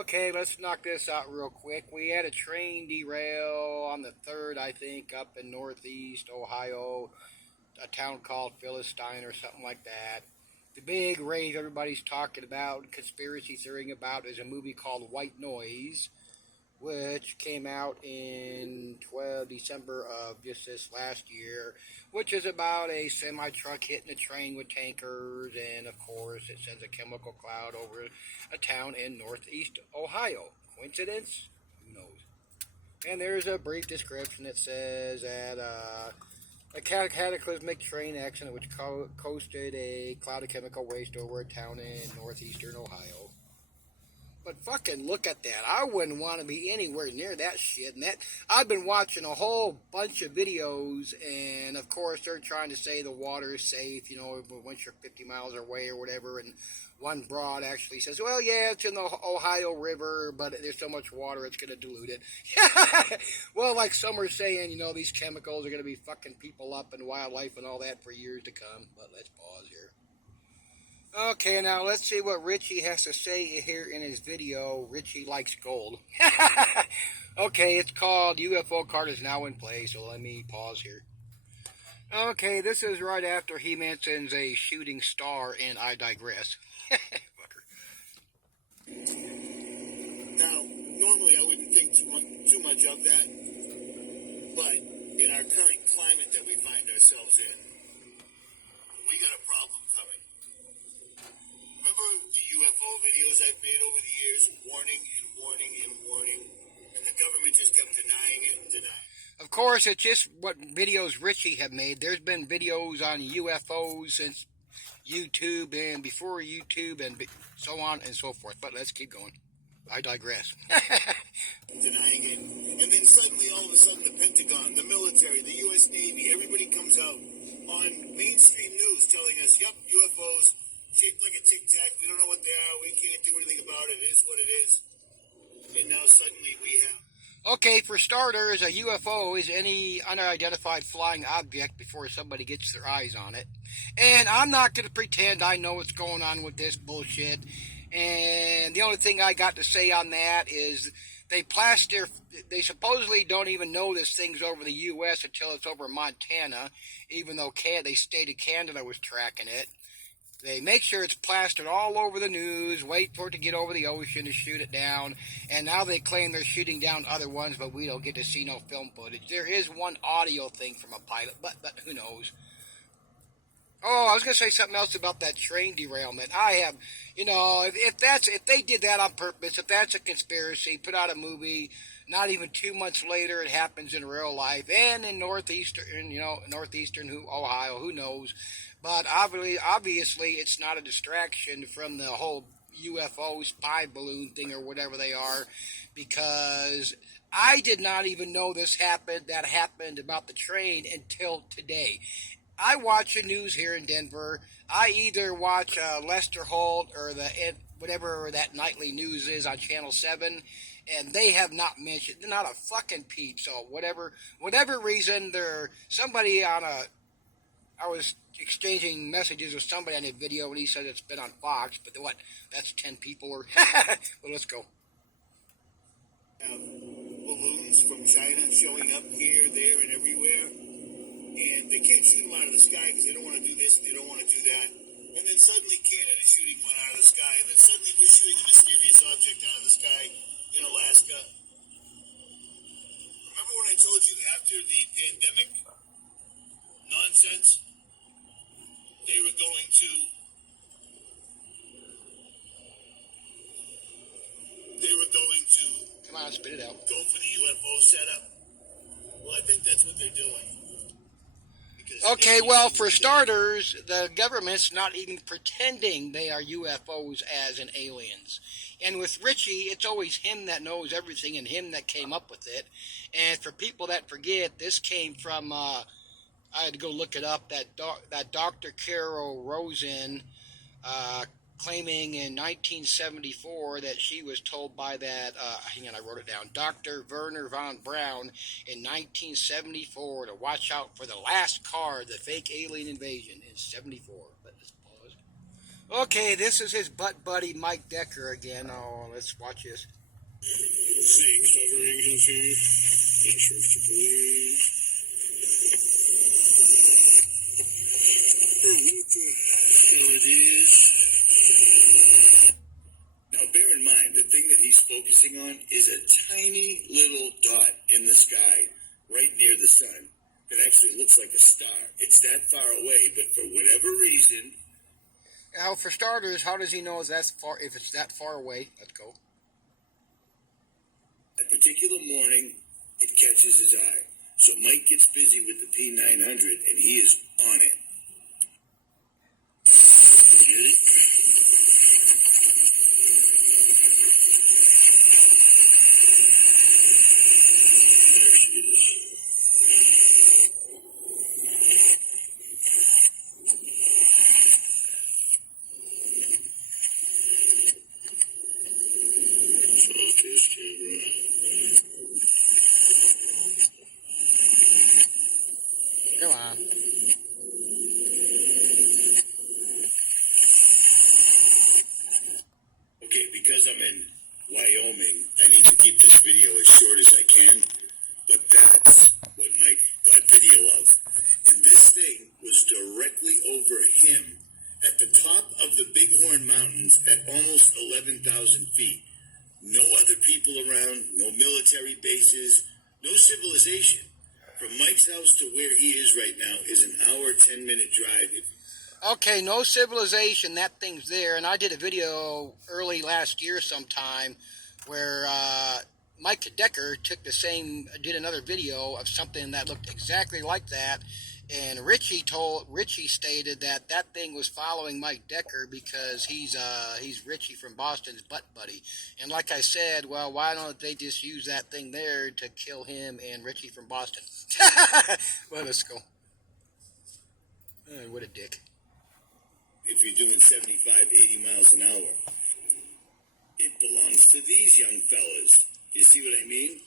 Okay, let's knock this out real quick. We had a train derail on the 3rd, I think, up in northeast Ohio, a town called Philistine or something like that. The big rave everybody's talking about, conspiracy theorying about, is a movie called White Noise, which came out in December of just this last year, which is about a semi truck hitting a train with tankers, and of course, it sends a chemical cloud over a town in northeast Ohio. Coincidence? Who knows? And there's a brief description that says that a cataclysmic train accident which coasted a cloud of chemical waste over a town in northeastern Ohio. But fucking look at that. I wouldn't want to be anywhere near that shit. And that I've been watching a whole bunch of videos, and of course they're trying to say the water is safe, once you're 50 miles away or whatever. And one broad actually says, well, yeah, it's in the Ohio River, but there's so much water it's going to dilute it. Well, like some are saying, these chemicals are going to be fucking people up and wildlife and all that for years to come. But let's pause here. Okay, now let's see what Richie has to say here in his video. Richie likes gold. Okay, it's called UFO card is now in play, so let me pause here. Okay, this is right after he mentions a shooting star, and I digress. Now, normally I wouldn't think too much of that, but in our current climate that we find ourselves in, we got a problem coming. Remember the UFO videos I've made over the years, warning and warning and warning, and the government just kept denying it and denying it. Of course, it's just what videos Richie have made. There's been videos on UFOs since YouTube and before YouTube and so on and so forth. But let's keep going. I digress. Denying it. And then suddenly, all of a sudden, the Pentagon, the military, the U.S. Navy, everybody comes out on mainstream news telling us, yep, UFOs, shaped like a tic-tac, we don't know what they are, we can't do anything about it, it is what it is. And now suddenly we have... Okay, for starters, a UFO is any unidentified flying object before somebody gets their eyes on it. And I'm not going to pretend I know what's going on with this bullshit. And the only thing I got to say on that is they supposedly don't even know this thing's over the U.S. until it's over Montana, even though they stated Canada was tracking it. They make sure it's plastered all over the news, wait for it to get over the ocean to shoot it down, and now they claim they're shooting down other ones, but we don't get to see no film footage. There is one audio thing from a pilot, but who knows. Oh, I was going to say something else about that train derailment. I have, if they did that on purpose, if that's a conspiracy, put out a movie, not even 2 months later, it happens in real life, and in northeastern Ohio, who knows. But obviously, it's not a distraction from the whole UFO spy balloon thing or whatever they are, because I did not even know that happened about the train until today. I watch the news here in Denver. I either watch Lester Holt or whatever that nightly news is on Channel 7, and they have not mentioned, not a fucking peep. So whatever reason, I was exchanging messages with somebody on a video, and he said it's been on Fox, but that's 10 people, or, well, let's go. Balloons from China showing up here, there, and everywhere. And they can't shoot them out of the sky because they don't want to do this, they don't want to do that. And then suddenly Canada's shooting one out of the sky, and then suddenly we're shooting a mysterious object out of the sky in Alaska. Remember when I told you after the pandemic nonsense, they were going to Come on, spit it out. Go for the UFO setup. Well, I think that's what they're doing. Okay, well, for starters, the government's not even pretending they are UFOs as in aliens. And with Richie, it's always him that knows everything and him that came up with it. And for people that forget, this came from, I had to go look it up, that Dr. Carol Rosen claiming in 1974 that she was told by that, hang on, I wrote it down, Dr. Werner von Braun in 1974 to watch out for the last card, the fake alien invasion in 74. But let's pause. Okay, this is his butt buddy Mike Decker again. Oh, let's watch this. Seeing hovering heavy. Not sure if to believe. Or what the hell it is. Now, bear in mind, the thing that he's focusing on is a tiny little dot in the sky, right near the sun, that actually looks like a star. It's that far away, but for whatever reason, Now, for starters, how does he know that's far? If it's that far away, let's go. that particular morning, it catches his eye. So Mike gets busy with the P900, and he is on it. You get it? There she is. Focus, camera. Come on. Okay, because I'm in Wyoming, I need to keep this video as short as I can, but that's what Mike got video of. And this thing was directly over him at the top of the Bighorn Mountains at almost 11,000 feet. No other people around, no military bases, no civilization. From Mike's house to where he is right now is an hour, 10-minute drive. Okay, no civilization. That thing's there, and I did a video early last year sometime where Mike Decker did another video of something that looked exactly like that, and Richie stated that that thing was following Mike Decker because he's Richie from Boston's butt buddy, and like I said, well, why don't they just use that thing there to kill him and Richie from Boston? Well, let's go. What a dick. If you're doing 75, 80 miles an hour, it belongs to these young fellas. You see what I mean?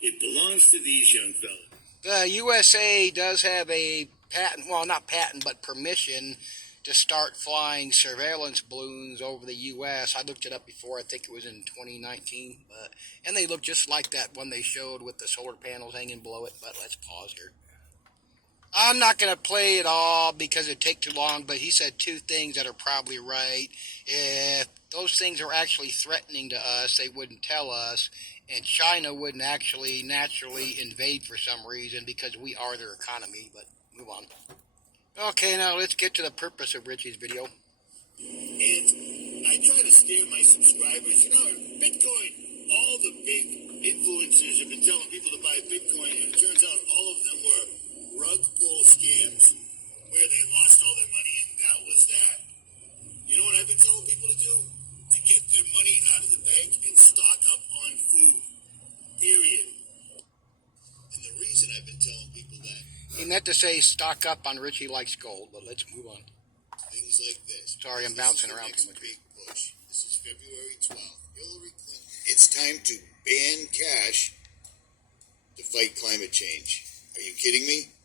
It belongs to these young fellas. The USA does have a patent, well, not patent, but permission to start flying surveillance balloons over the U.S. I looked it up before. I think it was in 2019. And they look just like that one they showed with the solar panels hanging below it. But let's pause here. I'm not going to play it all because it'd take too long, but he said two things that are probably right. If those things are actually threatening to us, they wouldn't tell us, and China wouldn't actually naturally invade for some reason because we are their economy, but move on. Okay, now let's get to the purpose of Richie's video. And I try to scare my subscribers. You know, Bitcoin, all the big influencers have been telling people to buy Bitcoin, and it turns out all of them were rug pull scams where they lost all their money, and that was that. You know what I've been telling people to do? To get their money out of the bank and stock up on food. Period. And the reason I've been telling people that... He meant to say stock up on Richie Likes Gold, but let's move on. Things like this. Sorry, I'm bouncing around too much. Big push. This is February 12th. Hillary Clinton. It's time to ban cash to fight climate change. Are you kidding me?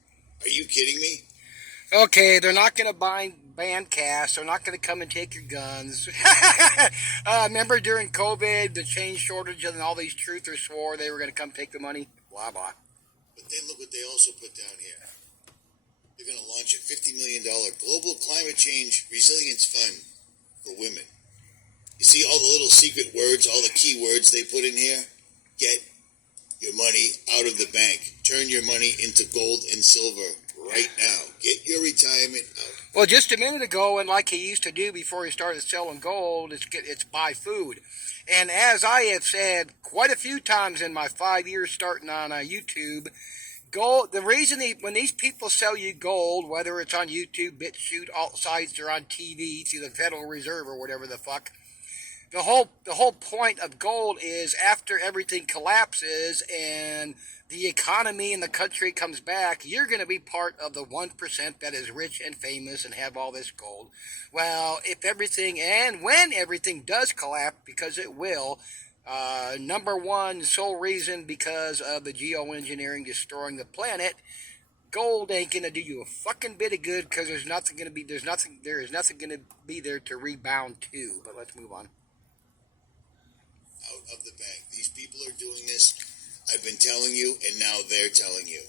Are you kidding me? Okay, they're not going to ban cash. They're not going to come and take your guns. Remember during COVID, the chain shortage, and all these truthers swore they were going to come take the money? Blah, blah. But then look what they also put down here. They're going to launch a $50 million Global Climate Change Resilience Fund for women. You see all the little secret words, all the key words they put in here? Get your money out of the bank. Turn your money into gold and silver right now. Get your retirement out. Well, just a minute ago, and like he used to do before he started selling gold, it's buy food. And as I have said quite a few times in my 5 years starting on YouTube, gold. The reason when these people sell you gold, whether it's on YouTube, BitChute, alt sites, or on TV through the Federal Reserve or whatever the fuck, the whole point of gold is after everything collapses and the economy in the country comes back, you're going to be part of the 1% that is rich and famous and have all this gold. Well, if everything and when everything does collapse, because it will, number one sole reason because of the geoengineering destroying the planet, gold ain't gonna do you a fucking bit of good because there is nothing gonna be there to rebound to. But let's move on. Out of the bank. These people are doing this. I've been telling you, and now they're telling you.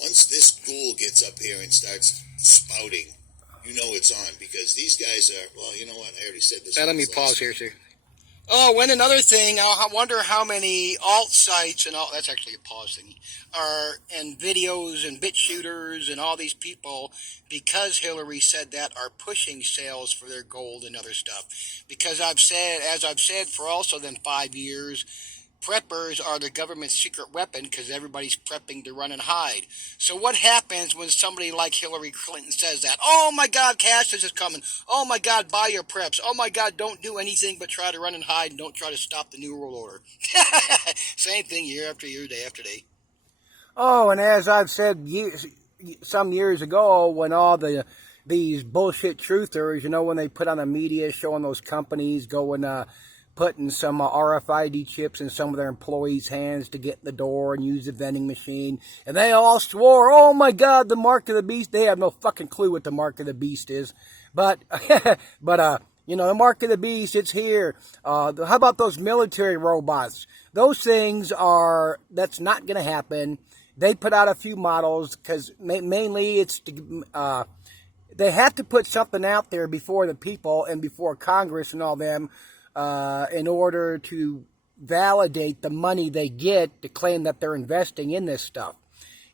Once this ghoul gets up here and starts spouting, you know it's on, because these guys are, well, you know what, I already said this. Let me pause here, sir. Oh, and another thing, I wonder how many alt sites and all, that's actually a pause thing, and videos and bit shooters and all these people, because Hillary said that, are pushing sales for their gold and other stuff. Because as I've said for also them 5 years, preppers are the government's secret weapon because everybody's prepping to run and hide. So what happens when somebody like Hillary Clinton says that? Oh my God, cash is coming. Oh my God, buy your preps. Oh my God, don't do anything but try to run and hide and don't try to stop the New World Order. Same thing year after year, day after day. Oh, and as I've said some years ago, when all these bullshit truthers, when they put on the media showing those companies going putting some RFID chips in some of their employees' hands to get in the door and use the vending machine. And they all swore, oh my God, the mark of the beast. They have no fucking clue what the mark of the beast is. But, the mark of the beast, it's here. How about those military robots? Those things that's not going to happen. They put out a few models because mainly it's, they have to put something out there before the people and before Congress and all them, in order to validate the money they get to claim that they're investing in this stuff.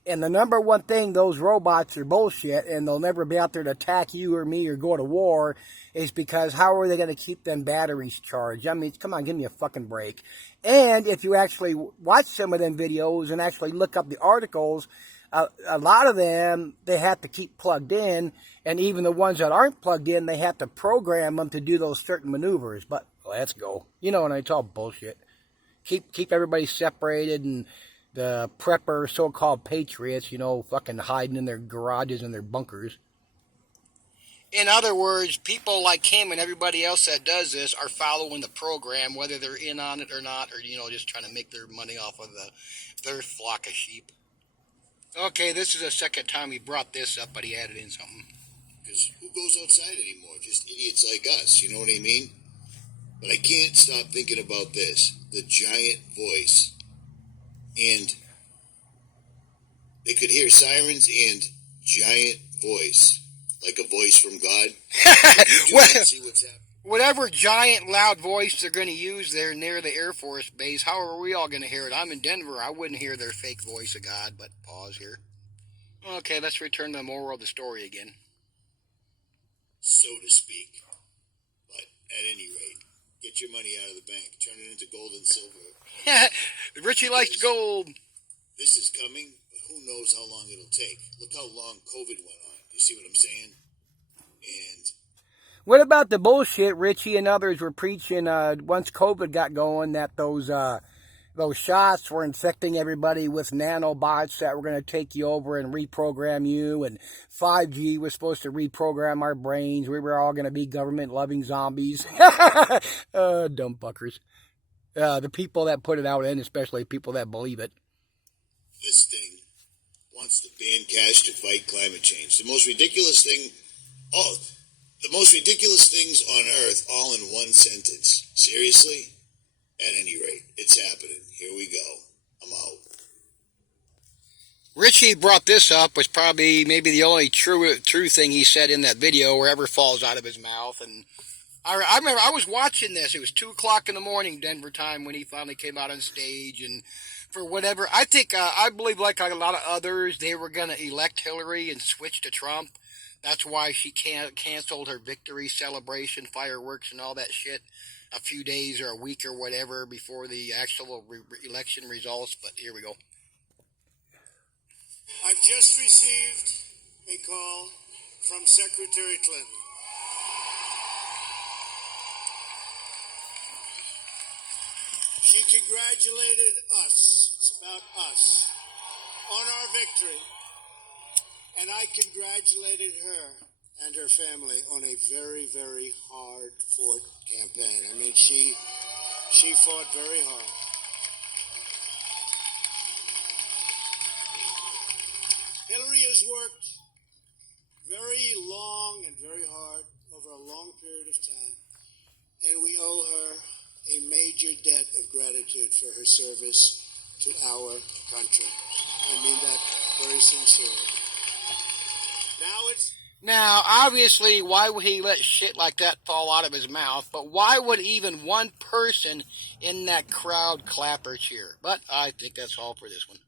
And the number one thing, those robots are bullshit and they'll never be out there to attack you or me or go to war, is because how are they going to keep them batteries charged? I mean, come on, give me a fucking break. And if you actually watch some of them videos and actually look up the articles, a lot of them, they have to keep plugged in, and even the ones that aren't plugged in, they have to program them to do those certain maneuvers. But let's go. And it's all bullshit. Keep everybody separated, and the prepper so-called patriots, fucking hiding in their garages and their bunkers. In other words, people like him and everybody else that does this are following the program, whether they're in on it or not, or, just trying to make their money off of their flock of sheep. Okay, this is the second time he brought this up, but he added in something. Because who goes outside anymore? Just idiots like us, you know what I mean? But I can't stop thinking about this. The giant voice. And they could hear sirens and giant voice. Like a voice from God. See what's happening. Whatever giant loud voice they're going to use there near the Air Force Base, how are we all going to hear it? I'm in Denver. I wouldn't hear their fake voice of God, but pause here. Okay, let's return to the moral of the story again. So to speak. But at any rate, get your money out of the bank. Turn it into gold and silver. Richie likes gold. This is coming, but who knows how long it'll take. Look how long COVID went on. You see what I'm saying? And what about the bullshit Richie and others were preaching once COVID got going, that those shots were infecting everybody with nanobots that were going to take you over and reprogram you, and 5G was supposed to reprogram our brains. We were all going to be government-loving zombies. Dumb fuckers. The people that put it out, and especially people that believe it. This thing wants to ban cash to fight climate change. The most ridiculous things on Earth, all in one sentence. Seriously? At any rate, it's happening. Here we go. I'm out. Richie brought this up, was probably maybe the only true thing he said in that video, or ever falls out of his mouth. And I remember I was watching this. It was 2 o'clock in the morning, Denver time, when he finally came out on stage. And for whatever, I believe like a lot of others, they were going to elect Hillary and switch to Trump. That's why she canceled her victory celebration, fireworks and all that shit a few days or a week or whatever before the actual election results. But here we go. I've just received a call from Secretary Clinton. She congratulated us, it's about us, on our victory. And I congratulated her and her family on a very, very hard-fought campaign. I mean, she fought very hard. Hillary has worked very long and very hard over a long period of time, and we owe her a major debt of gratitude for her service to our country. I mean that very sincerely. Now, obviously, why would he let shit like that fall out of his mouth? But why would even one person in that crowd clap or cheer? But I think that's all for this one.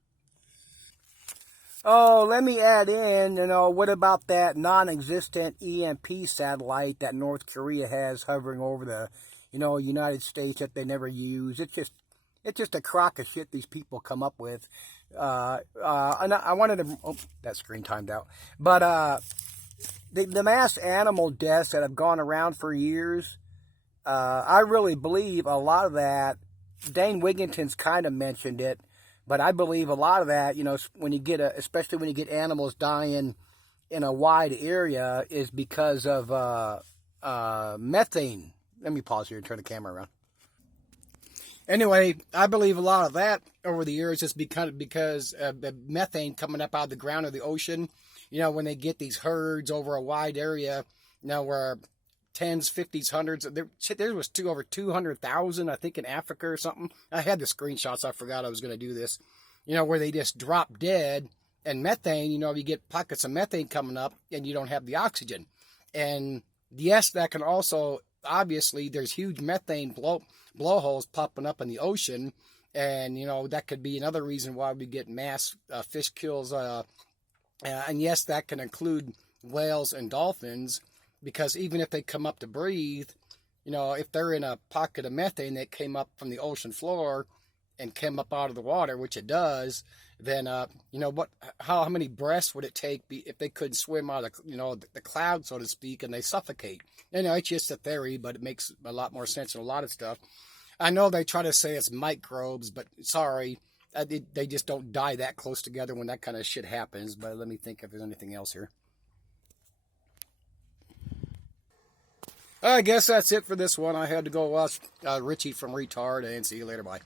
Oh, let me add in, what about that non-existent EMP satellite that North Korea has hovering over the, United States that they never use? It's just a crock of shit these people come up with. And I wanted to, that screen timed out. But, the mass animal deaths that have gone around for years, I really believe a lot of that, Dane Wigington's kind of mentioned it, but I believe a lot of that, when you get especially when you get animals dying in a wide area, is because of methane. Let me pause here and turn the camera around. Anyway, I believe a lot of that over the years is because of the methane coming up out of the ground or the ocean. When they get these herds over a wide area, where tens, 50s, hundreds, there was over 200,000, I think, in Africa or something. I had the screenshots. I forgot I was going to do this. Where they just drop dead, and methane, you get pockets of methane coming up, and you don't have the oxygen. And yes, that can also, obviously, there's huge methane blowholes popping up in the ocean, and, that could be another reason why we get mass fish kills. And yes, that can include whales and dolphins, because even if they come up to breathe, if they're in a pocket of methane that came up from the ocean floor and came up out of the water, which it does, then, how many breaths would it take if they couldn't swim out of, the cloud, so to speak, and they suffocate? It's just a theory, but it makes a lot more sense in a lot of stuff. I know they try to say it's microbes, but sorry, they just don't die that close together when that kind of shit happens. But let me think if there's anything else here. I guess that's it for this one. I had to go watch Richie from Retard, and see you later. Bye.